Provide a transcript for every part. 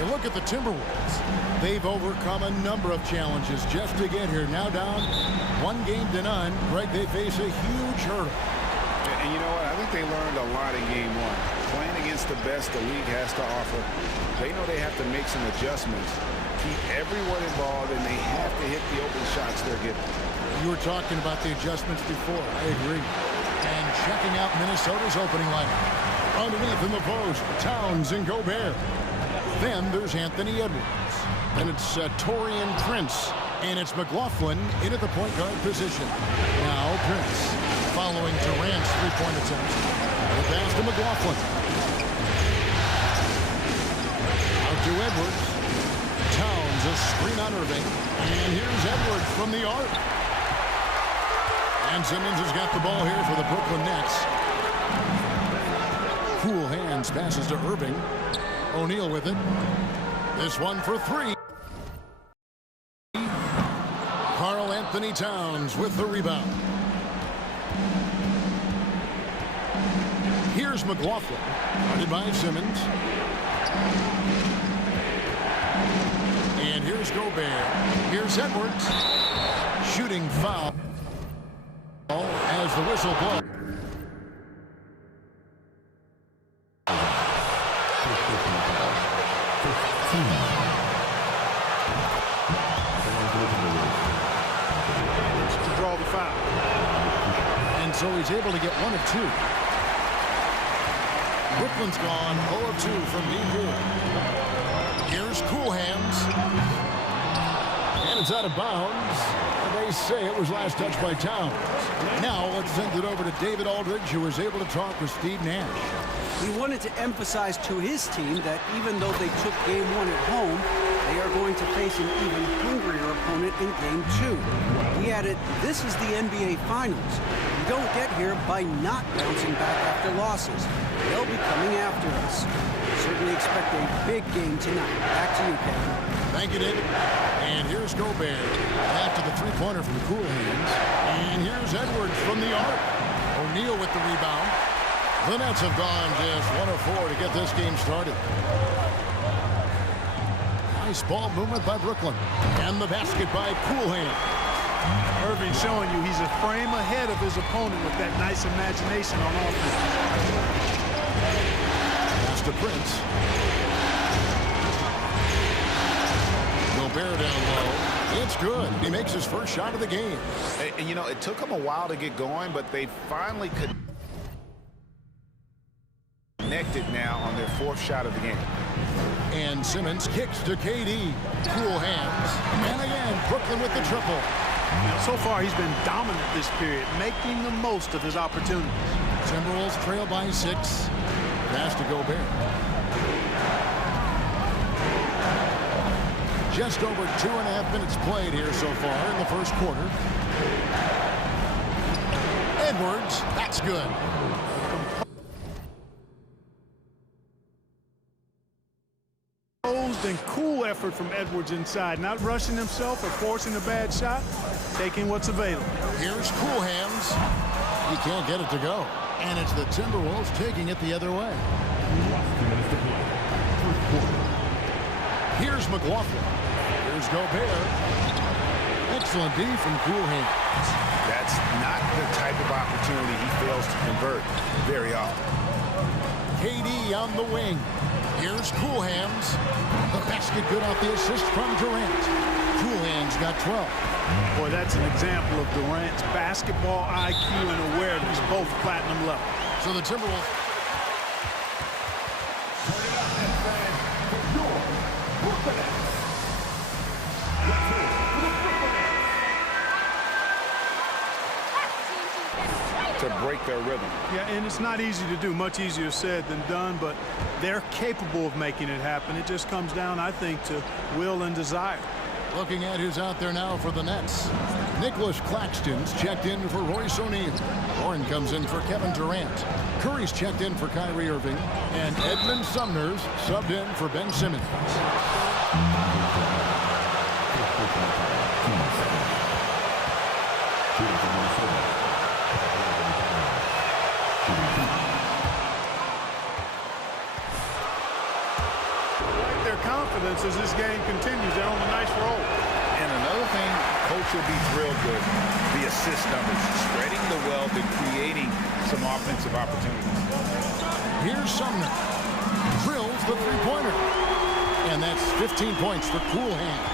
You look at the Timberwolves. They've overcome a number of challenges just to get here. Now down 1-0. Right, they face a huge hurdle. And you know what? I think they learned a lot in game one. Playing against the best the league has to offer, they know they have to make some adjustments, keep everyone involved, and they have to hit the open shots they're getting. You were talking about the adjustments before. I agree. And checking out Minnesota's opening lineup. Underneath in the post, Towns and Gobert. Then there's Anthony Edwards. And it's Taurean Prince. And it's McLaughlin in at the point guard position. Now Prince following Durant's three-point attempt. The pass to McLaughlin. Out to Edwards. Towns a screen on Irving. And here's Edwards from the arc. And Simmons has got the ball here for the Brooklyn Nets. Cool hands, passes to Irving. O'Neal with it. This one for three. Karl Anthony Towns with the rebound. Here's McLaughlin. Guarded by Simmons. And here's Gobert. Here's Edwards. Shooting foul as the whistle blows. To draw the foul. And so he's able to get one of two. Brooklyn's gone 0 of 2 from deep here. Here's Cool Hands. And it's out of bounds. They say it was last touched by Towns. Now let's send it over to David Aldridge, who was able to talk with Steve Nash. He wanted to emphasize to his team that even though they took game one at home, they are going to face an even hungrier opponent in game two. He added, this is the NBA Finals. You don't get here by not bouncing back after losses. They'll be coming after us. Certainly expect a big game tonight. Back to you, Kevin. Thank you, David. And here's Gobert after the three-pointer from the Cool Hands. And here's Edwards from the arc. O'Neal with the rebound. The Nets have gone just 1 of 4 to get this game started. Nice ball movement by Brooklyn. And the basket by Cool Hands. Irving showing you he's a frame ahead of his opponent with that nice imagination on offense. Pass to Prince. Gobert down low. It's good. He makes his first shot of the game. And you know, it took them a while to get going, but they finally connected now on their fourth shot of the game. And Simmons kicks to KD. Cool Hands. And again, Brooklyn with the triple. So far, he's been dominant this period, making the most of his opportunities. Timberwolves trail by 6. Pass to Gobert. Just over 2.5 minutes played here so far in the first quarter. Edwards, that's good. And cool effort from Edwards inside, not rushing himself or forcing a bad shot, taking what's available. Here's Cool Hands. He can't get it to go. And it's the Timberwolves taking it the other way. Here's McLaughlin. Here's Gobert. Excellent D from Cool Hands. That's not the type of opportunity he fails to convert very often. KD on the wing. Here's Cool Hands. The basket good off the assist from Durant. Cool Hands got 12. Boy, that's an example of Durant's basketball IQ and awareness, both platinum level. So the Timberwolves. To break their rhythm. Yeah, and it's not easy to do, much easier said than done, but they're capable of making it happen. It just comes down, I think, to will and desire. Looking at who's out there now for the Nets. Nicholas Claxton's checked in for Royce O'Neal. Warren comes in for Kevin Durant. Curry's checked in for Kyrie Irving. And Edmund Sumner's subbed in for Ben Simmons. their confidence as this game continues. They're on a nice roll. And another thing, Coach will be thrilled with the assist numbers, spreading the wealth and creating some offensive opportunities. Here's Sumner. Drills the three-pointer. And that's 15 points for Cool Hands.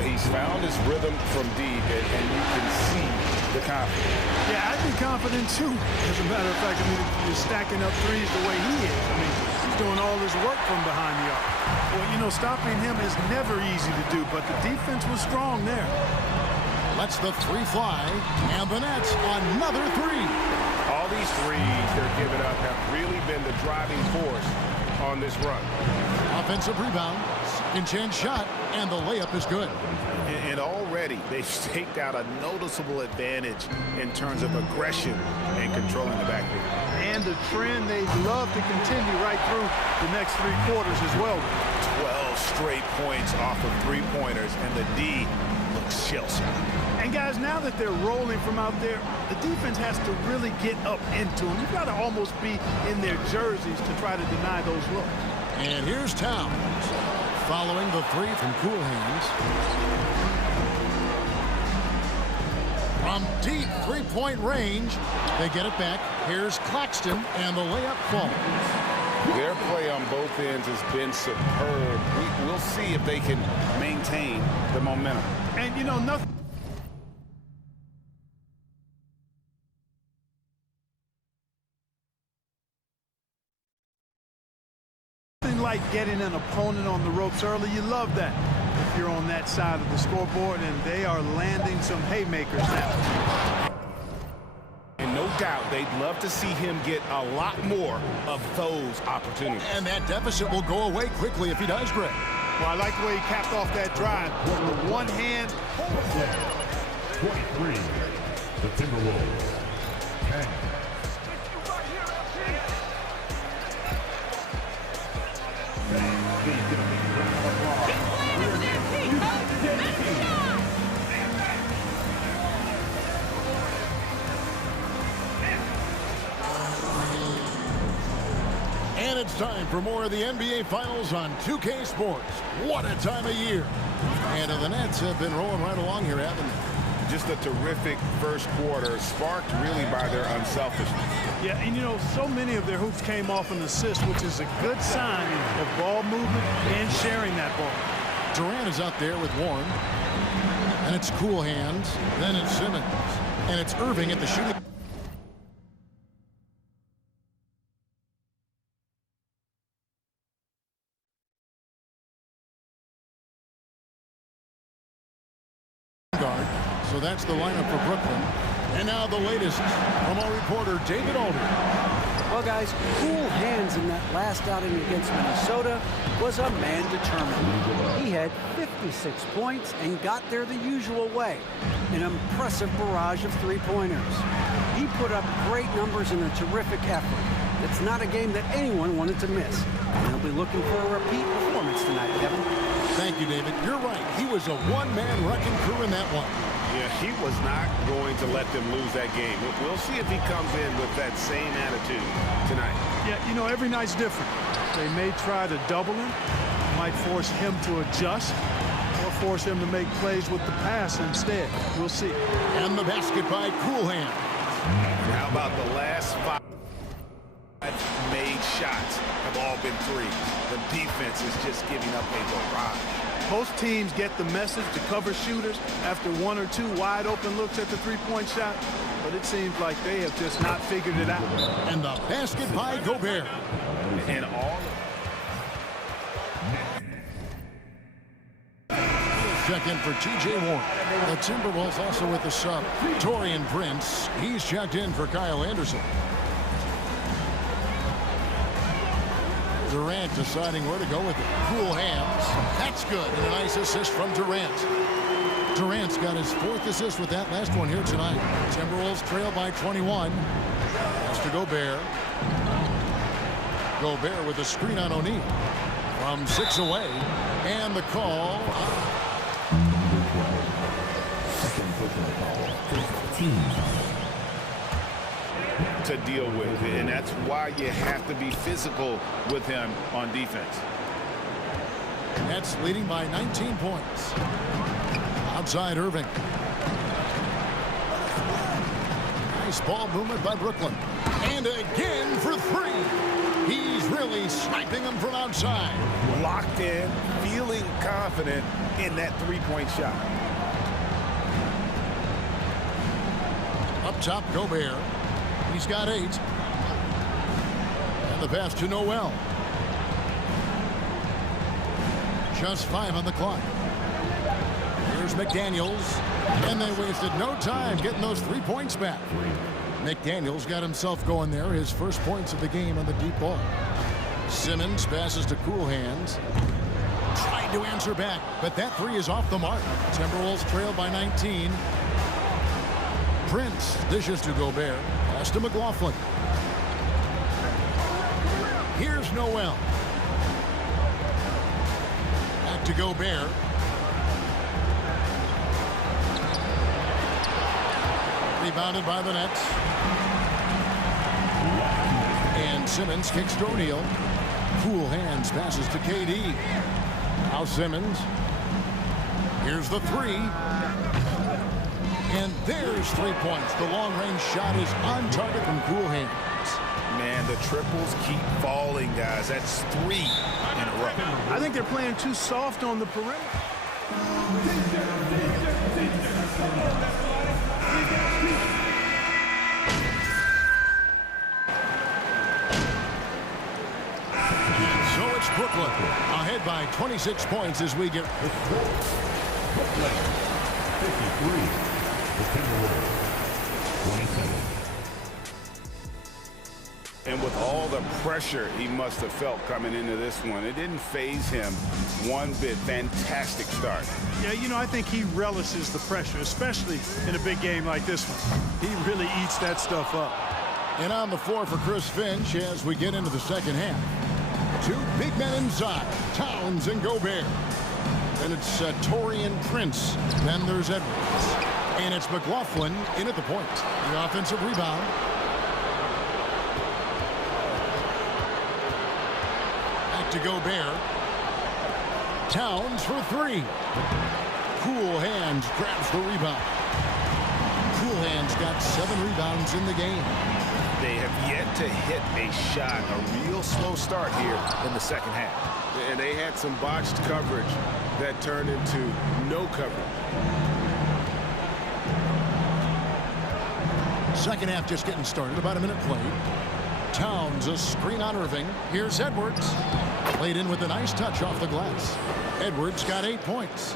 He's found his rhythm from deep, and you can see the confidence. Yeah, I'd be confident too. As a matter of fact, I mean, if you're stacking up threes the way he is, I mean, he's doing all his work from behind the arc. Well, you know, stopping him is never easy to do, but the defense was strong there. Lets the three fly, and the Nets another three. All these threes they're giving up have really been the driving force on this run. Offensive rebound, second chance shot, and the layup is good. And already they've staked out a noticeable advantage in terms of aggression and controlling the backfield. And a trend they'd love to continue right through the next 3 quarters as well. 12 straight points off of three-pointers, and the D looks shell-shocked. And guys, now that they're rolling from out there, the defense has to really get up into them. You've got to almost be in their jerseys to try to deny those looks. And here's Towns, following the three from Cool Hands. From deep three-point range, they get it back. Here's Claxton, and the layup falls. Their play on both ends has been superb. We'll see if they can maintain the momentum. And, you know, nothing like getting an opponent on the ropes early. You love that if you're on that side of the scoreboard, and they are landing some haymakers now. And no doubt they'd love to see him get a lot more of those opportunities. And that deficit will go away quickly if he does, Greg. Well, I like the way he capped off that drive. The one hand. 23, the Timberwolves. 10. And it's time for more of the NBA Finals on 2K Sports. What a time of year. And the Nets have been rolling right along here, haven't they? Just a terrific first quarter, sparked really by their unselfishness. Yeah, and you know, so many of their hoops came off an assist, which is a good sign of ball movement and sharing that ball. Durant is out there with Warren. And it's Cool Hands. Then it's Simmons. And it's Irving at the shooting. Guard. So that's the lineup for Brooklyn. And now the latest from our reporter, David Alder. Well, guys, Cool Hands in that last outing against Minnesota was a man determined. He had 56 points and got there the usual way. An impressive barrage of three-pointers. He put up great numbers in a terrific effort. It's not a game that anyone wanted to miss. And he'll be looking for a repeat performance tonight, Kevin. Thank you, David. You're right. He was a one-man wrecking crew in that one. Yeah, he was not going to let them lose that game. We'll see if he comes in with that same attitude tonight. Yeah, you know, every night's different. They may try to double him, might force him to adjust, or force him to make plays with the pass instead. We'll see. And the basket by Cool Hands. How about the last 5 made shots have all been threes? The defense is just giving up a barrage. Most teams get the message to cover shooters after 1 or 2 wide open looks at the three-point shot, but it seems like they have just not figured it out. And the basket by Gobert. And all Check in for T.J. Warren. The Timberwolves also with the sub. Torian Prince. He's checked in for Kyle Anderson. Durant deciding where to go with it. Cool Hands. That's good. And a nice assist from Durant. Durant's got his 4th assist with that last one here tonight. Timberwolves trail by 21. That's to Gobert. Gobert with a screen on O'Neal. From 6 away. And the call. to deal with, and that's why you have to be physical with him on defense. Nets leading by 19 points. Outside Irving. Nice ball movement by Brooklyn. And again for three. He's really sniping them from outside. Locked in, feeling confident in that three-point shot. Up top, Gobert. He's got 8. And the pass to Noel. Just 5 on the clock. Here's McDaniels. And they wasted no time getting those 3 points back. McDaniels got himself going there. His first points of the game on the deep ball. Simmons passes to Cool Hands. Tried to answer back, but that 3 is off the mark. Timberwolves trail by 19. Prince dishes to Gobert. Pass to McLaughlin. Here's Noel. Back to Gobert. Rebounded by the Nets. And Simmons kicks to O'Neal. Cool Hands passes to KD. Now Simmons. Here's the 3. And there's 3 points. The long-range shot is on target from Cool Hands. Man, the triples keep falling, guys. That's 3 in a row. I think they're playing too soft on the perimeter. So it's Brooklyn ahead by 26 points as we get 53. The Timberwolves. 27. And with all the pressure he must have felt coming into this one, it didn't faze him one bit. Fantastic start. Yeah, you know, I think he relishes the pressure, especially in a big game like this one. He really eats that stuff up. And on the floor for Chris Finch as we get into the second half. 2 big men inside, Towns and Gobert. Then it's Taurean Prince. Then there's Edwards. And it's McLaughlin in at the point. The offensive rebound. Back to Gobert. Towns for 3. Cool Hands grabs the rebound. Cool Hands got 7 rebounds in the game. They have yet to hit a shot, a real slow start here in the second half. And they had some botched coverage that turned into no coverage. Second half just getting started, about a minute played. Towns, a screen on Irving. Here's Edwards. Played in with a nice touch off the glass. Edwards got 8 points.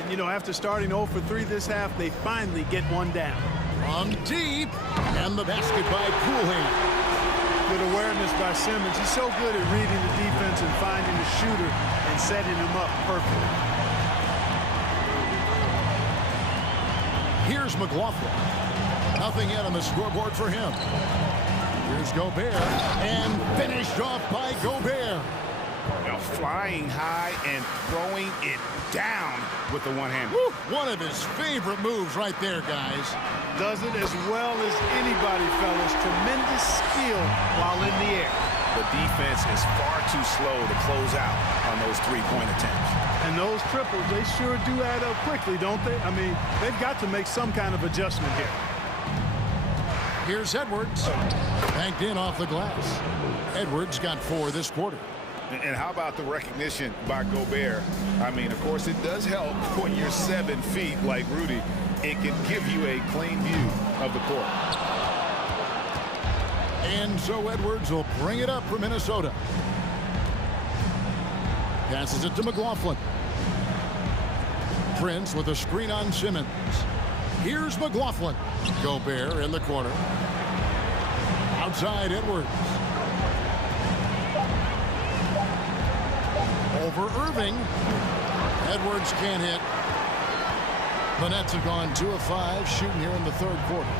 And, you know, after starting 0 for 3 this half, they finally get one down. From deep. And the basket by Cool Hands. Good awareness by Simmons. He's so good at reading the defense and finding the shooter and setting him up perfectly. Here's McLaughlin. Nothing yet on the scoreboard for him. Here's Gobert. And finished off by Gobert. Now flying high and throwing it down with the one hand. Woo, one of his favorite moves right there, guys. Does it as well as anybody, fellas. Tremendous skill while in the air. The defense is far too slow to close out on those three-point attempts. And those triples, they sure do add up quickly, don't they? I mean, they've got to make some kind of adjustment here. Here's Edwards. Banked in off the glass. Edwards got 4 this quarter. And how about the recognition by Gobert? I mean, of course, it does help when you're 7 feet like Rudy. It can give you a clean view of the court. And so Edwards will bring it up for Minnesota. Passes it to McLaughlin. Prince with a screen on Simmons. Here's McLaughlin. Gobert in the corner. Outside Edwards. Over Irving. Edwards can't hit. The Nets have gone 2 of 5 shooting here in the third quarter.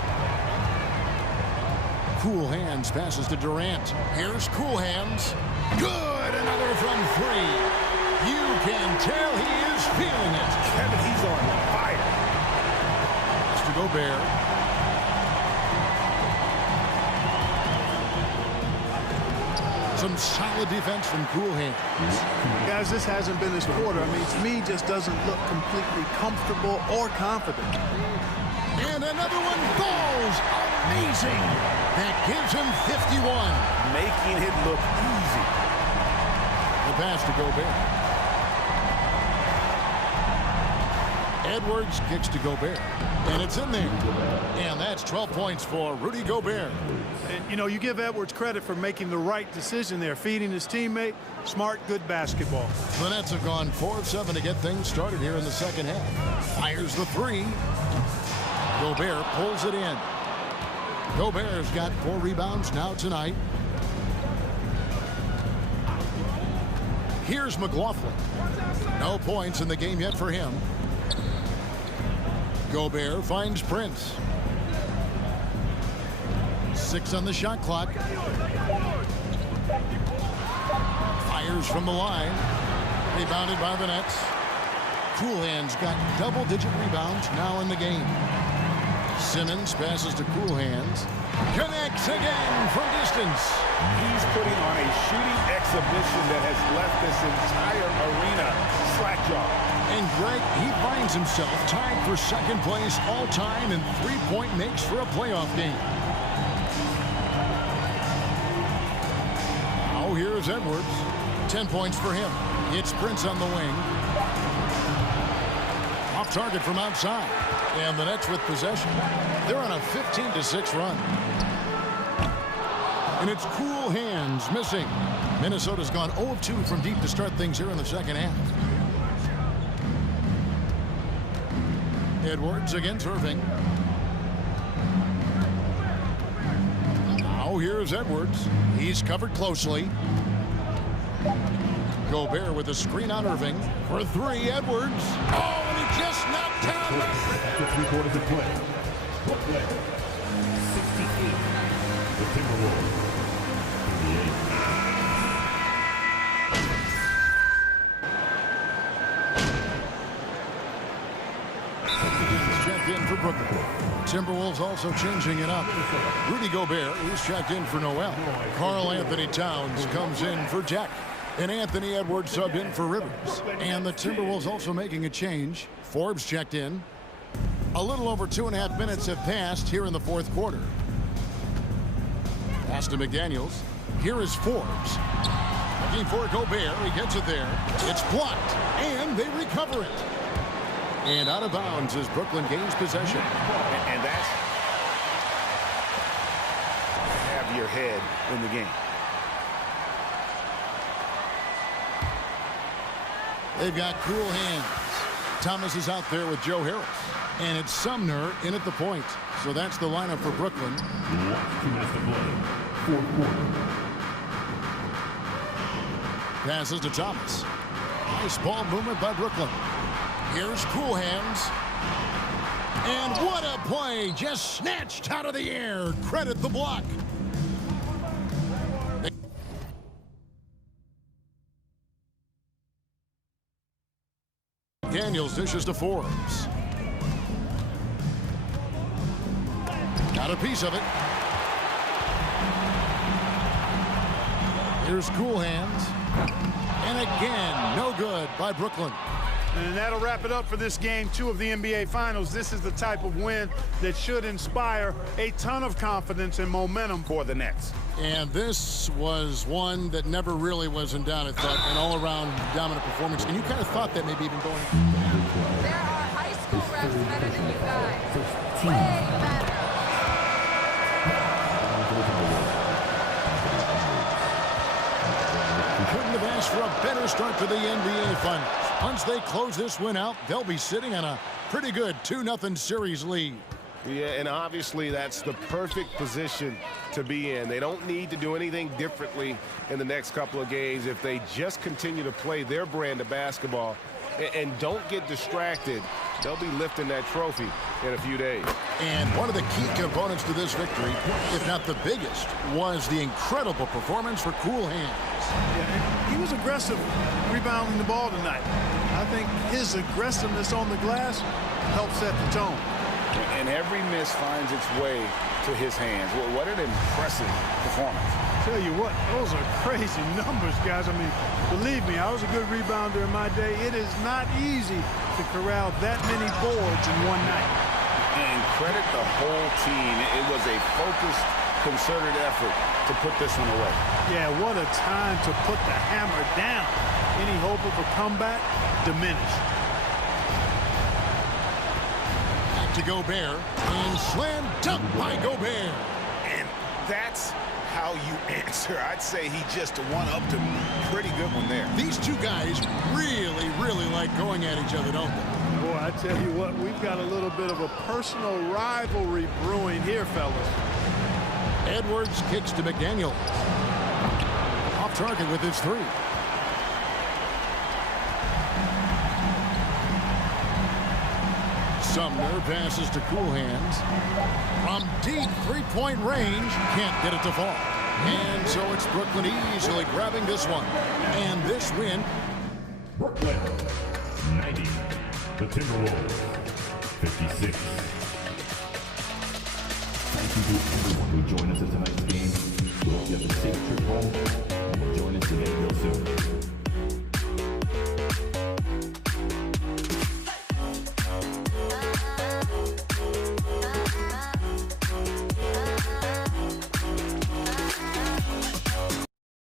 Cool Hands passes to Durant. Here's Cool Hands. Good! Another from 3. You can tell he is feeling it. Kevin, he's on fire. It's to Gobert. Some solid defense from Cool Hands. Yeah, guys, this hasn't been his quarter. I mean, to me, just doesn't look completely comfortable or confident. And another one falls. Amazing. That gives him 51. Making it look easy. The pass to Gobert. Edwards kicks to Gobert. And it's in there. And that's 12 points for Rudy Gobert. And, you know, you give Edwards credit for making the right decision there, feeding his teammate. Smart, good basketball. The Nets have gone 4 of 7 to get things started here in the second half. Fires the three. Gobert pulls it in. Gobert's got 4 rebounds now tonight. Here's McLaughlin. No points in the game yet for him. Gobert finds Prince. 6 on the shot clock. Fires from the line. Rebounded by the Nets. Coolhand's got double-digit rebounds now in the game. Simmons passes to Coolhands. Connects again from distance. He's putting on a shooting exhibition that has left this entire arena slack-jawed. And Greg, he finds himself tied for second place all-time in three-point makes for a playoff game. Now here's Edwards. 10 points for him. It's Prince on the wing. Off target from outside. And the Nets with possession. They're on a 15-6 run. And it's Coolhands missing. Minnesota's gone 0 of 2 from deep to start things here in the second half. Edwards against Irving. Now here's Edwards. He's covered closely. Gobert with a screen on Irving. For 3, Edwards. Oh, and he just knocked down. After 3/4 of play. 68. The Timberwolves. 58. Checked in for Brooklyn. Timberwolves also changing it up. Rudy Gobert is checked in for Noel. Karl Anthony Towns comes in for Jack. And Anthony Edwards subbed in for Rivers. And the Timberwolves also making a change. Forbes checked in. A little over 2.5 minutes have passed here in the fourth quarter. Pass to McDaniels. Here is Forbes. Looking for Gobert. He gets it there. It's blocked. And they recover it. And out of bounds as Brooklyn gains possession. And that's have your head in the game. They've got cool hands. Thomas is out there with Joe Harris. And it's Sumner in at the point. So that's the lineup for Brooklyn. Passes to Thomas. Nice ball movement by Brooklyn. Here's Coolhands. And what a play. Just snatched out of the air. Credit the block. Daniels dishes to Forbes. Got a piece of it. Here's Coolhands. And again, no good by Brooklyn. And that'll wrap it up for this game 2 of the NBA Finals. This is the type of win that should inspire a ton of confidence and momentum for the Nets. And this was one that never really was in doubt, I thought, an all-around dominant performance. And you kind of thought that maybe even going. There are high school refs better than you guys. Way better. Couldn't have asked for a better start to the NBA Finals. Once they close this win out, they'll be sitting on a pretty good 2-0 series lead. Yeah, and obviously that's the perfect position to be in. They don't need to do anything differently in the next couple of games if they just continue to play their brand of basketball and don't get distracted. They'll be lifting that trophy in a few days. And one of the key components to this victory, if not the biggest, was the incredible performance for Coolhands. Yeah, he was aggressive rebounding the ball tonight. I think his aggressiveness on the glass helped set the tone. And every miss finds its way to his hands. Well, what an impressive performance. Tell you what, those are crazy numbers, guys. I mean, believe me, I was a good rebounder in my day. It is not easy to corral that many boards in one night. And credit the whole team. It was a focused, concerted effort to put this one away. Yeah, what a time to put the hammer down. Any hope of a comeback diminished. Back to Gobert. And slam dunk by Gobert. And that's how you answer. I'd say he just one-upped him. Pretty good one there. These two guys really, really like going at each other, don't they? Boy, I tell you what, we've got a little bit of a personal rivalry brewing here, fellas. Edwards kicks to McDaniel. Off target with his three. Sumner passes to Cool Hands. From deep three-point range, can't get it to fall. And so it's Brooklyn easily grabbing this one. And this win. Brooklyn, 90. The Timberwolves, 56. Thank you to everyone who joined us at tonight's game. We hope you have a safe trip home.